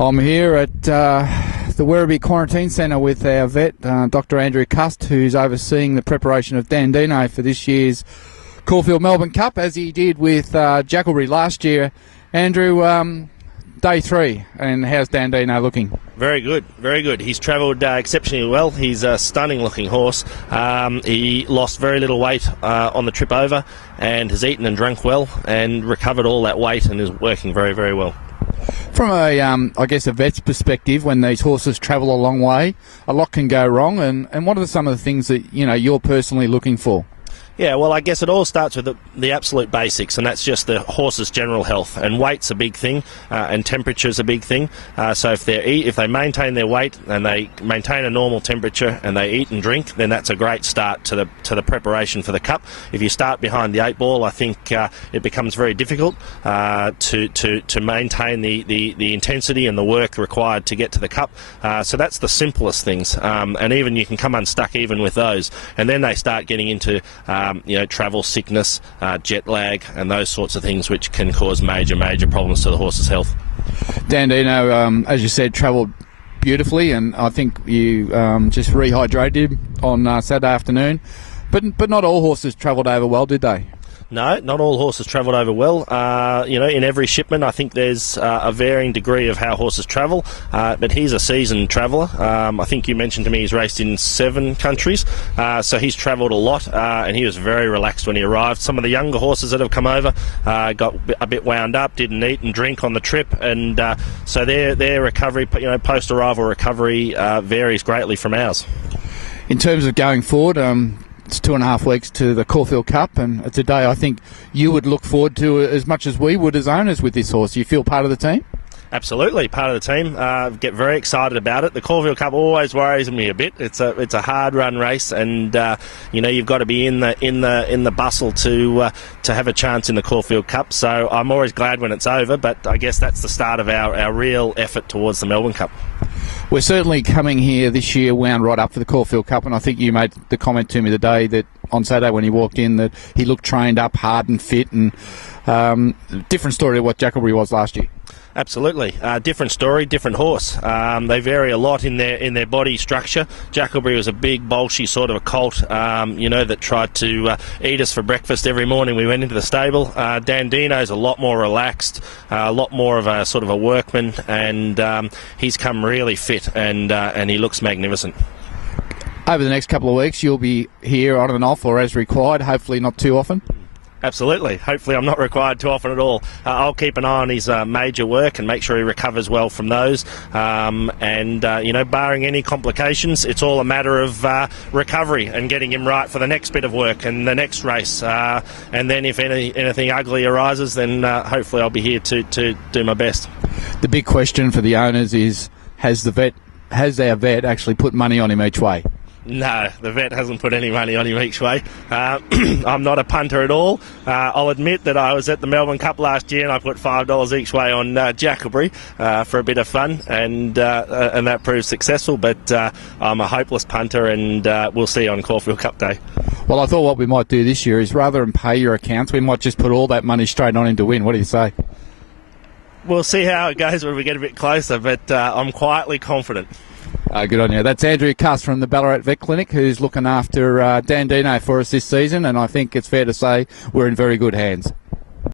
I'm here at the Werribee Quarantine Centre with our vet, Dr Andrew Cust, who's overseeing the preparation of Dandino for this year's Caulfield Melbourne Cup, as he did with Jackalbury last year. Andrew, day 3, and how's Dandino looking? Very good, very good. He's travelled exceptionally well. He's a stunning-looking horse. He lost very little weight on the trip over and has eaten and drunk well and recovered all that weight and is working very, very well. From a, I guess, a vet's perspective, when these horses travel a long way, a lot can go wrong. And what are some of the things that you're personally looking for? Yeah, well, I guess it all starts with the absolute basics, and that's just the horse's general health. And weight's a big thing, and temperature's a big thing. So if they maintain their weight and they maintain a normal temperature and they eat and drink, then that's a great start to the preparation for the Cup. If you start behind the 8 ball, I think it becomes very difficult to maintain the intensity and the work required to get to the Cup. So that's the simplest things, and even you can come unstuck even with those. And then they start getting into travel sickness, jet lag, and those sorts of things, which can cause major problems to the horse's health. Dandino, as you said, travelled beautifully, and I think you just rehydrated on Saturday afternoon. But not all horses travelled over well, did they? No, not all horses travelled over well. In every shipment, I think there's a varying degree of how horses travel, but he's a seasoned traveller. I think you mentioned to me he's raced in 7 countries, so he's travelled a lot, and he was very relaxed when he arrived. Some of the younger horses that have come over got a bit wound up, didn't eat and drink on the trip, and so their recovery, post-arrival recovery varies greatly from ours. In terms of going forward, it's 2.5 weeks to the Caulfield Cup, and it's a day I think you would look forward to as much as we would as owners with this horse. You feel part of the team? Absolutely, part of the team. Get very excited about it. The Caulfield Cup always worries me a bit. It's a hard run race, and you've got to be in the bustle to have a chance in the Caulfield Cup. So I'm always glad when it's over, but I guess that's the start of our real effort towards the Melbourne Cup. We're certainly coming here this year wound right up for the Caulfield Cup, and I think you made the comment to me the day that on Saturday when he walked in that he looked trained up, hard and fit, and different story to what Jackalbury was last year. Absolutely, different story, different horse. They vary a lot in their body structure. Jackalbury was a big, bolshy sort of a colt, that tried to eat us for breakfast every morning we went into the stable. Dandino's a lot more relaxed, a lot more of a sort of a workman, and he's come really fit, and he looks magnificent. Over the next couple of weeks, you'll be here on and off, or as required, hopefully not too often. Absolutely. Hopefully I'm not required too often at all. I'll keep an eye on his major work and make sure he recovers well from those. Barring any complications, it's all a matter of recovery and getting him right for the next bit of work and the next race. And then if anything ugly arises, then hopefully I'll be here to do my best. The big question for the owners is, has our vet actually put money on him each way? No, the vet hasn't put any money on him each way. I'm not a punter at all. I'll admit that I was at the Melbourne Cup last year and I put $5 each way on Jackalbury for a bit of fun, and that proved successful. But I'm a hopeless punter, and we'll see on Caulfield Cup Day. Well, I thought what we might do this year is, rather than pay your accounts, we might just put all that money straight on him to win. What do you say? We'll see how it goes when we get a bit closer, but I'm quietly confident. Good on you. That's Andrew Cust from the Ballarat Vet Clinic, who's looking after Dandino for us this season, and I think it's fair to say we're in very good hands.